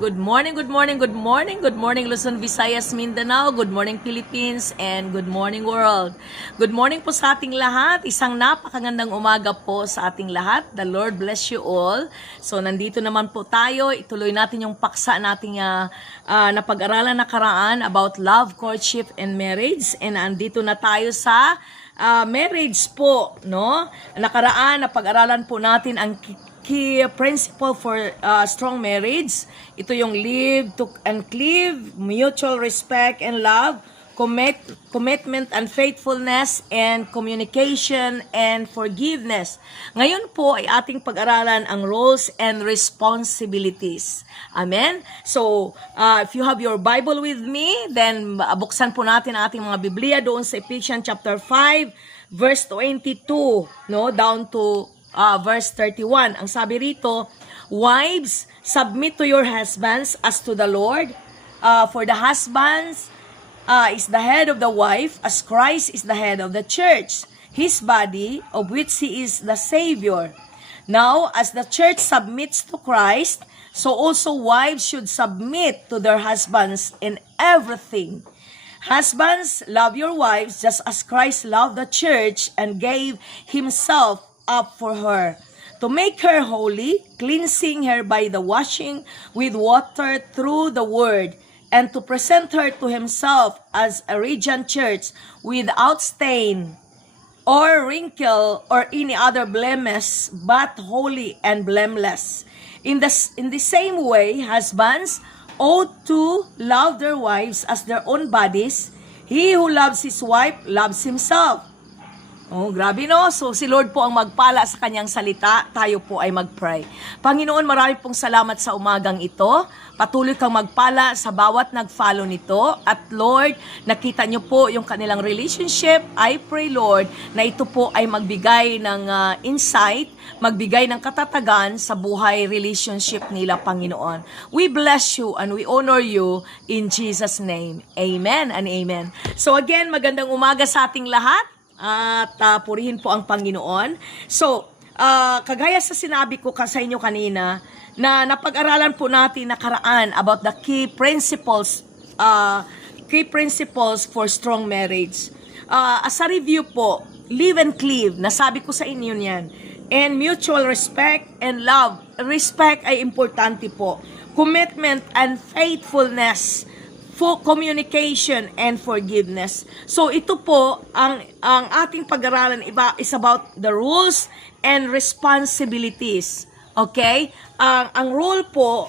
Good morning, good morning, good morning, good morning Luzon, Visayas, Mindanao, good morning Philippines, and good morning world. Good morning po sa ating lahat. Isang napakagandang umaga po sa ating lahat. The Lord bless you all. So nandito naman po tayo, ituloy natin yung paksa nating napag-aralan nakaraan about love, courtship, and marriage. And andito na tayo sa marriage po, no? Nakaraan, napag-aralan po natin ang key principle for strong marriage. Ito yung live to and cleave, mutual respect and love, commitment and faithfulness, and communication and forgiveness. Ngayon po ay ating pag-aralan ang roles and responsibilities. Amen? So, if you have your Bible with me, then buksan po natin ang ating mga Biblia doon sa Ephesians chapter 5, verse 22, no, down to verse 31. Ang sabi rito, wives, submit to your husbands as to the Lord. For the husbands is the head of the wife, as Christ is the head of the church, his body, of which he is the Savior. Now, as the church submits to Christ, so also wives should submit to their husbands in everything. Husbands, love your wives just as Christ loved the church and gave himself up for her, to make her holy, cleansing her by the washing with water through the word, and to present her to himself as a radiant church without stain or wrinkle or any other blemish, but holy and blameless. In the same way, husbands ought to love their wives as their own bodies. He who loves his wife loves himself. Oh, grabe no? So, si Lord po ang magpala sa kanyang salita. Tayo po ay mag-pray. Panginoon, marami pong salamat sa umagang ito. Patuloy kang magpala sa bawat nag-follow nito. At Lord, nakita niyo po yung kanilang relationship. I pray, Lord, na ito po ay magbigay ng insight, magbigay ng katatagan sa buhay relationship nila, Panginoon. We bless you and we honor you in Jesus' name. Amen and amen. So again, magandang umaga sa ating lahat. At purihin po ang Panginoon. So, kagaya sa sinabi ko sa inyo kanina, na napag-aralan po natin nakaraan about the key principles for strong marriage. As a review po, live and cleave, nasabi ko sa inyo yan. And mutual respect and love. Respect ay importante po. Commitment and faithfulness, for communication and forgiveness. So ito po ang ating pag-aralan is about the rules and responsibilities. Okay? Ang rule po